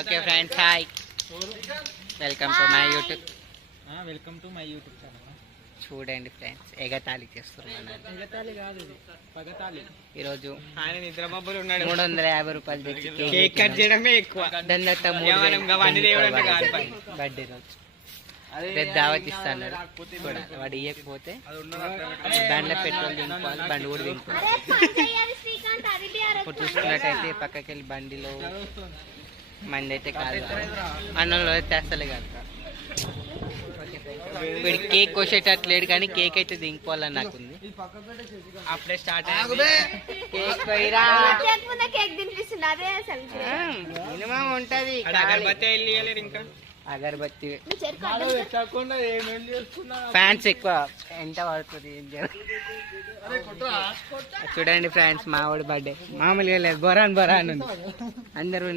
Okay friends, hi, welcome to my YouTube channel. చూడండి friends, ఎగతాళి చేస్తున్నాను. ఎగతాళి కాదు, ఇది పగతాళి. ఈరోజు ఆయన నిద్ర మబ్బులు ఉన్నాడు. 350 రూపాయలు తెచ్చి కేక్ కట్ చేయడమే ఎక్కువ. బర్త్డే రోజు రేపు దావత్ ఇస్తాను. వాడు ఇవ్వకపోతే బండ్లో పెట్రోల్ దింపుకోవాలి, బండి కూడా దింపుకోవాలి. ఇప్పుడు చూసుకున్నట్టయితే పక్కకి వెళ్ళి బండిలో మంది అయితే కాదు, అన్నంలో అయితే అసలే కాదు. వీడు కేక్ కోసేటట్లేడు కానీ కేక్ అయితే దింపుకోవాలని నాకుంది. అప్పుడే స్టార్ట్ కేక్ పోయిరా మినిమం ఉంటది. ఇంకా అగరబత్తి ఫ్యాన్స్ ఎక్కువ ఎంత పడుతుంది. చూడండి ఫ్రెండ్స్, మా వాడి బర్త్డే మామూలుగా లేదు, బొరాన్ ఉంది అందరూ.